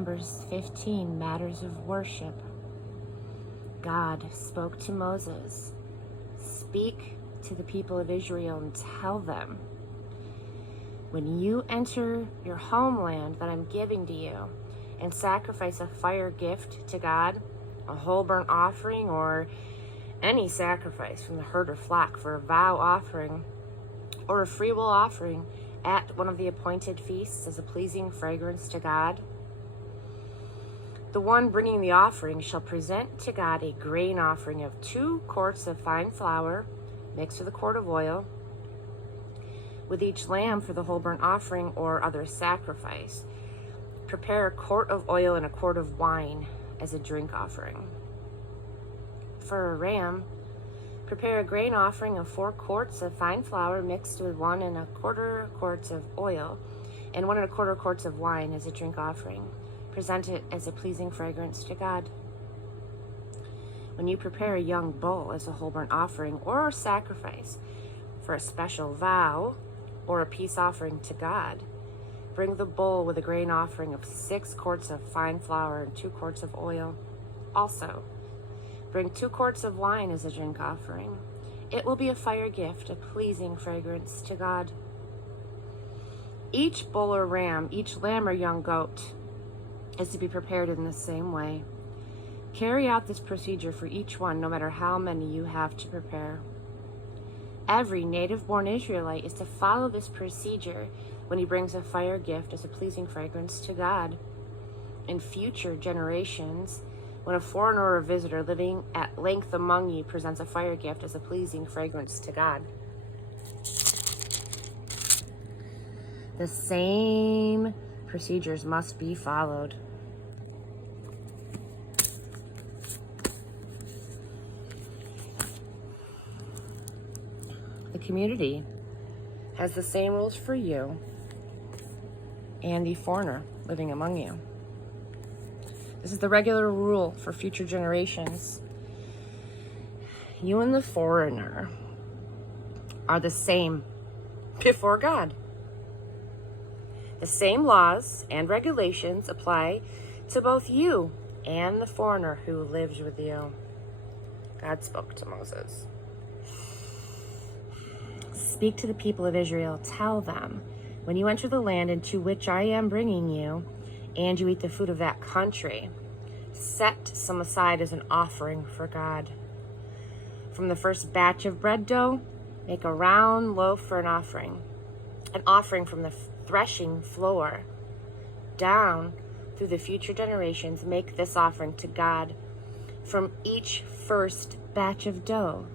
Numbers 15, matters of worship. God spoke to Moses, speak to the people of Israel and tell them, when you enter your homeland that I'm giving to you and sacrifice a fire gift to God, a whole burnt offering or any sacrifice from the herd or flock for a vow offering or a freewill offering at one of the appointed feasts as a pleasing fragrance to God, the one bringing the offering shall present to God a grain offering of 2 quarts of fine flour mixed with a quart of oil, with each lamb for the whole burnt offering or other sacrifice. Prepare a quart of oil and a quart of wine as a drink offering. For a ram, prepare a grain offering of 4 quarts of fine flour mixed with 1 1/4 quarts of oil and 1 1/4 quarts of wine as a drink offering. Present it as a pleasing fragrance to God. When you prepare a young bull as a whole burnt offering or a sacrifice for a special vow or a peace offering to God, bring the bull with a grain offering of 6 quarts of fine flour and 2 quarts of oil. Also, bring 2 quarts of wine as a drink offering. It will be a fire gift, a pleasing fragrance to God. Each bull or ram, each lamb or young goat is to be prepared in the same way. Carry out this procedure for each one, no matter how many you have to prepare. Every native-born Israelite is to follow this procedure when he brings a fire gift as a pleasing fragrance to God. In future generations, when a foreigner or a visitor living at length among you presents a fire gift as a pleasing fragrance to God, the same procedures must be followed. The community has the same rules for you and the foreigner living among you. This is the regular rule for future generations. You and the foreigner are the same before God. The same laws and regulations apply to both you and the foreigner who lives with you. God spoke to Moses. Speak to the people of Israel. Tell them, when you enter the land into which I am bringing you, and you eat the food of that country, set some aside as an offering for God. From the first batch of bread dough, make a round loaf for an offering from the threshing floor down through the future generations. Make this offering to God from each first batch of dough.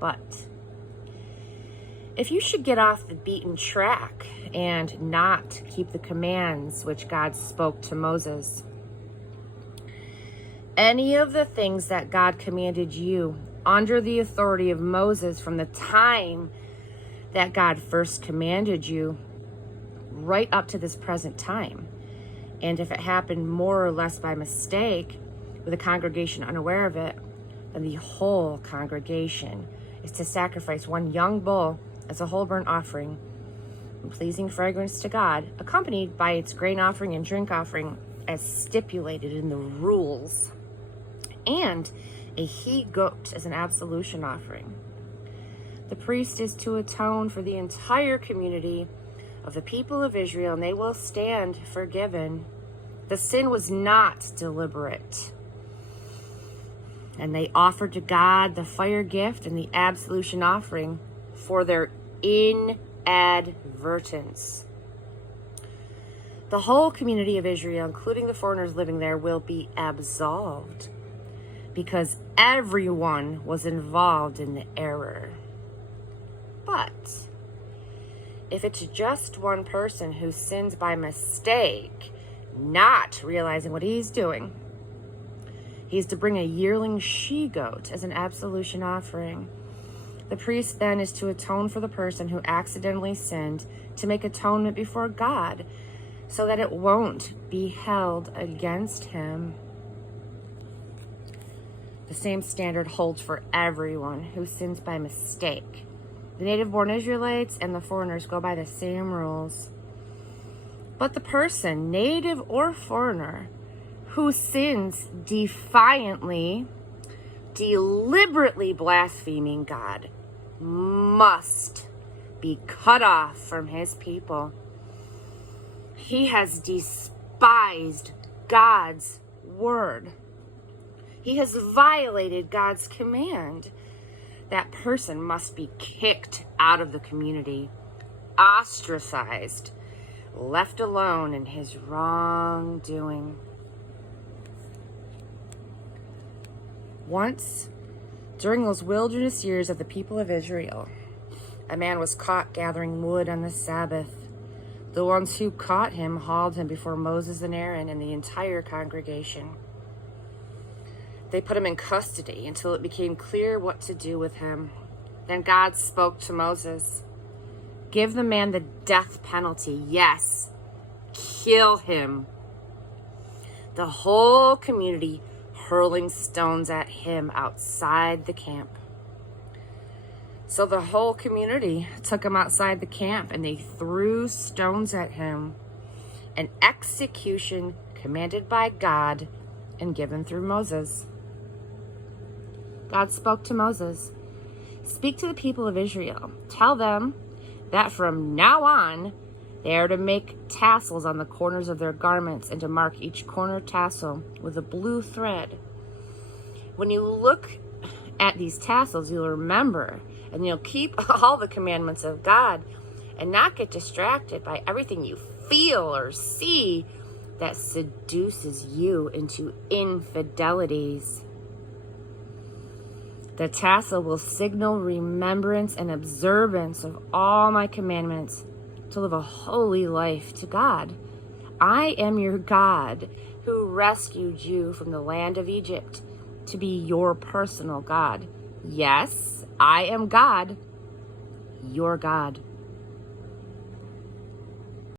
But if you should get off the beaten track and not keep the commands which God spoke to Moses, any of the things that God commanded you under the authority of Moses from the time that God first commanded you right up to this present time, and if it happened more or less by mistake with the congregation unaware of it, then the whole congregation is to sacrifice 1 young bull as a whole burnt offering, and pleasing fragrance to God, accompanied by its grain offering and drink offering as stipulated in the rules, and a he-goat as an absolution offering. The priest is to atone for the entire community of the people of Israel, and they will stand forgiven. The sin was not deliberate. And they offered to God the fire gift and the absolution offering for their inadvertence. The whole community of Israel, including the foreigners living there, will be absolved because everyone was involved in the error. But if it's just one person who sins by mistake, not realizing what he's doing, he's to bring a yearling she-goat as an absolution offering. The priest then is to atone for the person who accidentally sinned, to make atonement before God, so that it won't be held against him. The same standard holds for everyone who sins by mistake. The native-born Israelites and the foreigners go by the same rules. But the person, native or foreigner, who sins defiantly, deliberately blaspheming God, must be cut off from his people. He has despised God's word. He has violated God's command. That person must be kicked out of the community, ostracized, left alone in his wrongdoing. Once, during those wilderness years of the people of Israel, a man was caught gathering wood on the Sabbath. The ones who caught him hauled him before Moses and Aaron and the entire congregation. They put him in custody until it became clear what to do with him. Then God spoke to Moses. Give the man the death penalty. Yes, kill him. The whole community hurling stones at him outside the camp. So the whole community took him outside the camp and they threw stones at him. An execution commanded by God and given through Moses. God spoke to Moses. Speak to the people of Israel. Tell them that from now on, they are to make tassels on the corners of their garments and to mark each corner tassel with a blue thread. When you look at these tassels, you'll remember and you'll keep all the commandments of God and not get distracted by everything you feel or see that seduces you into infidelities. The tassel will signal remembrance and observance of all my commandments to live a holy life to God. I am your God who rescued you from the land of Egypt to be your personal God. Yes, I am God, your God.